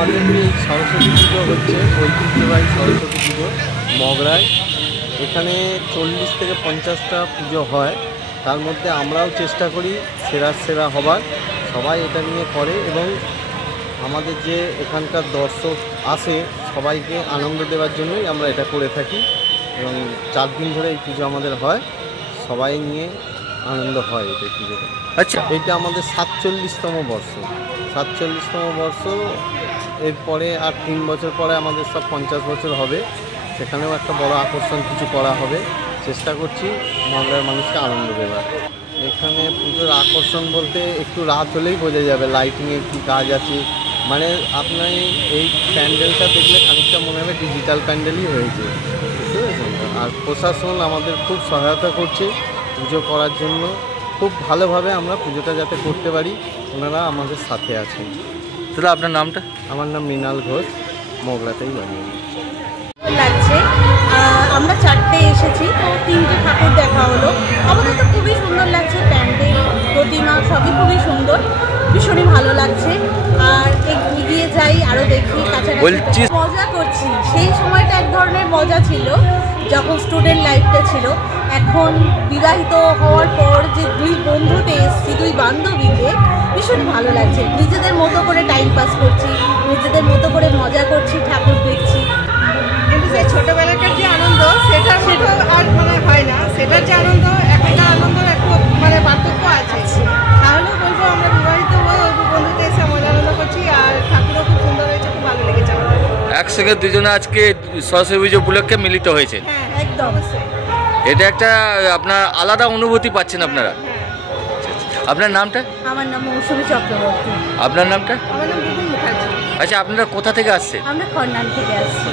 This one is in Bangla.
আমাদের যে সরস্বতী পুজো হচ্ছে ঐতিহ্যবাহী সরস্বতী পুজো মগরায়, এখানে 40 থেকে 50টা পুজো হয়। তার মধ্যে আমরাও চেষ্টা করি সেরা হবার, সবাই এটা নিয়ে করে এবং আমাদের যে এখানকার দর্শক আসে সবাইকে আনন্দ দেওয়ার জন্যই আমরা এটা করে থাকি এবং 4 দিন ধরে এই পুজো আমাদের হয়, সবাই নিয়ে আনন্দ হয় এটা পুজোটা। আচ্ছা, এটা আমাদের 47তম বর্ষ। 47তম বর্ষ, এরপরে আর 3 বছর পরে আমাদের সব 50 বছর হবে, সেখানেও একটা বড় আকর্ষণ কিছু করা হবে। চেষ্টা করছি মগরার মানুষকে আনন্দ দেওয়ার। এখানে পুজোর আকর্ষণ বলতে একটু রাত হলেই বোঝা যাবে লাইটিংয়ে কী কাজ আছে। মানে আপনি এই প্যান্ডেলটা দেখলে খানিকটা মনে হবে ডিজিটাল প্যান্ডেলই হয়েছে, বুঝতে পেরেছেন? আর প্রশাসন আমাদের খুব সহায়তা করছে পুজো করার জন্য। খুব ভালোভাবে আমরা পুজোটা যাতে করতে পারি, ওনারা আমাদের সাথে আছেন। তাহলে আপনার নামটা? আমার নাম মৃণাল ঘোষ, মগরাতেই বাড়ি। লাগছে, আমরা 4টে এসেছি, তো 3টে ঠাকুর দেখা হলো। আমাদের তো খুবই সুন্দর লাগছে, প্যান্ডেল প্রতিমা সবই খুবই সুন্দর, ভীষণই ভালো লাগছে। আর এগিয়ে যাই, আরও দেখি, কাছাকাছি মজা করছি। সেই সময়টা এক ধরনের মজা ছিল যখন স্টুডেন্ট লাইফটা ছিল। এখন বিবাহিত হওয়ার পর যে 2 বন্ধুতে এসেছি, 2 বান্ধবীতে, ভীষণ ভালো লাগছে। নিজেদের মতো করে টাইম পাস করছি, নিজেদের মতো করে মজা করছি, ঠাকুর দেখছি। কিন্তু সেই ছোটোবেলাকার যে আনন্দ সেটার মতো আর মানে হয় না। সেটার যে আনন্দ, এখনকার আনন্দের একটু মানে পার্থক্য আছে। তাহলেও বলবো আমরা বিবাহিত হয়ে ওই বন্ধুতে এসে মজা আনন্দ করছি, আর ঠাকুরও খুব সুন্দর হয়েছে, খুব ভালো লেগেছে আমাদের। একসঙ্গে দুজনে আজকে সরস্বতী পুজো উপলক্ষে মিলিত হয়েছেন। হ্যাঁ, একদম। এটা একটা আপনার আলাদা অনুভূতি পাচ্ছেন আপনারা। আপনার নামটা? আমার নাম মৌসুমী চক্রবর্তী। আপনার নামটা? আমার নাম বিপুল মুখার্জি। আচ্ছা, আপনারা কোথা থেকে আসছেন? আমরা খন্ডান থেকে আসছি।